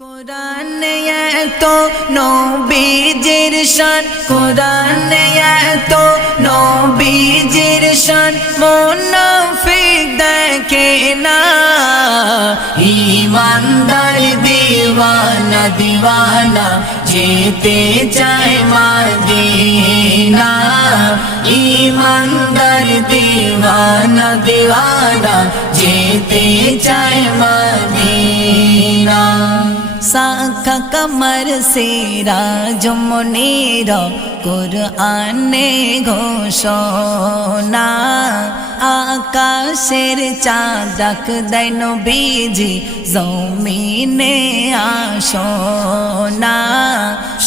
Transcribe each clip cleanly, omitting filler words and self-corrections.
কোরআনে এত নবীজির শান, কোরআনে এত নবীজির শান, মুনাফিক দেখে না। ঈমানদার দিওয়ানা দিওয়ানা যেতে চায় মদিনা। ঈমানদার দিওয়ানা দিওয়ানা যেতে চায় মদিনা। সাকা কমর সিরাজ মুনীর কুরআনে ঘোষণা। আকাশের চাঁদ দেয় নবীজি জমিনে আসনা।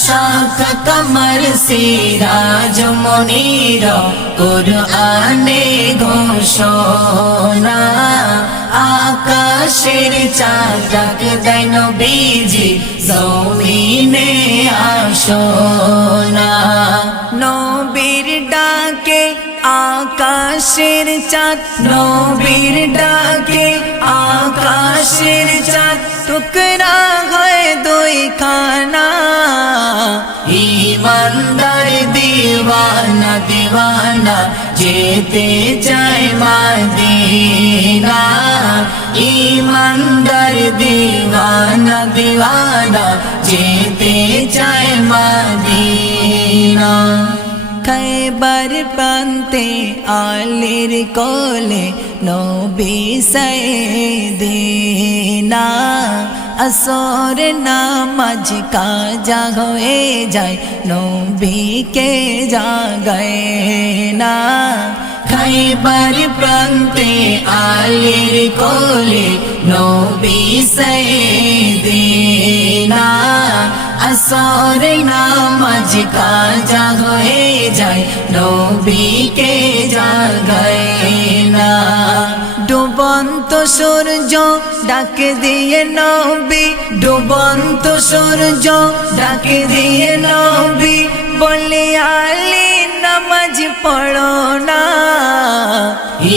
সাকা কমর সিরাজ মুনীর কুরআনে ঘোষণা। আকাশের চাঁদ দেয় নবীজি জমিনে আসনা। নবীর ডাকে আকাশের চাঁদ, নবীর ডাকে আকাশের চাঁদ টুকরা হয় দুই খানা। ঈমানদার দিওয়ানা দিওয়ানা যেতে চায় মদিনা। ঈমানদার দিওয়ানা দিওয়ানা যেতে চায় মদিনা। খৈবর প্রান্তে আলীর কোলে নবী সাইয়েদিনা। আসর নামাজ কাজা হয়ে যায় নবীকে জাগায় না। খৈবর প্রান্তে আলীর কোলে নবী সাইয়েদিনা। আসর নামাজ কাজা হয়ে যায় নবীকে জাগায় না। ডুবন্ত সূর্য ডাক দিয়ে নবী, ডুবন্ত সূর্য ডাক দিয়ে নবী বলে আলী নামাজ পড়ো না।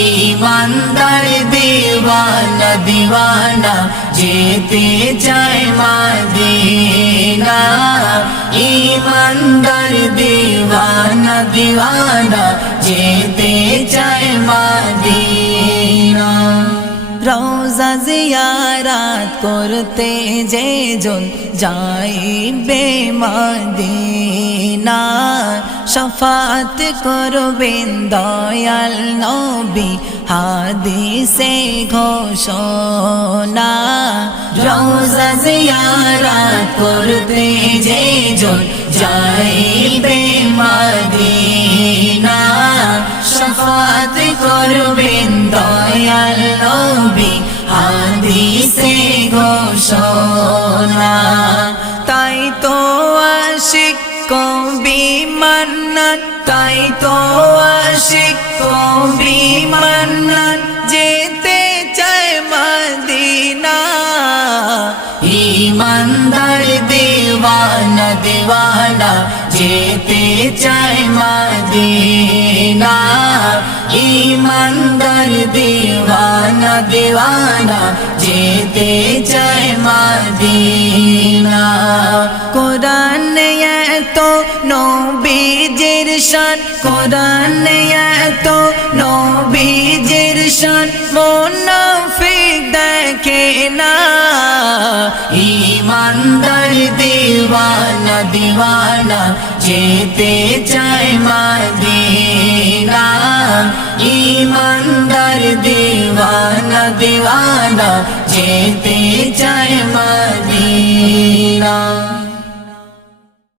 ঈমানদার দিওয়ানা দিওয়ানা যেতে চায় মদিনা। ঈমানদার দিওয়ানা দিওয়ানা যেতে চায় মদিনা। রওজা জিয়ারাত করতে যে জন যাইবে মদিনা। শাফাত করবেন দয়াল নবী হাদিসে ঘোষণা। রওজা জিয়ারাত করতে যে জন যাইবে মদিনা। শাফাত করবেন দয়াল নবী হাদিসে ঘোষণা। তাই তো আশিক কবি মান্নান, তাই তো আশিক কবি মান্নান যেতে চায় মদিনা। ঈমানদার দিওয়ানা দিওয়ানা যেতে চায় মদিনা। ঈমানদার দিওয়ানা দিওয়ানা যেতে চায় মদিনা। কোরআনে এত নবীজির শান, কোরআনে এত নবীজির শান, মুনাফিক দেখে না। ঈমানদার দিওয়ানা দিওয়ানা যেতে চায় মদিনা। ঈমানদার দিওয়ানা দিওয়ানা যেতে চায় মদিনা।